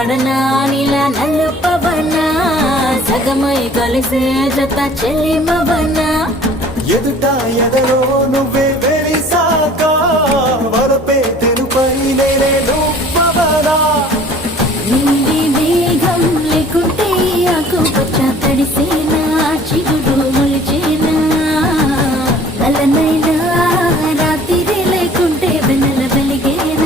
పడనా నీలా నలుపవనా సగమై కలిసే జత చెల్లిమవనా ఎదుట ఎదరో నువ్వే వెలిసాక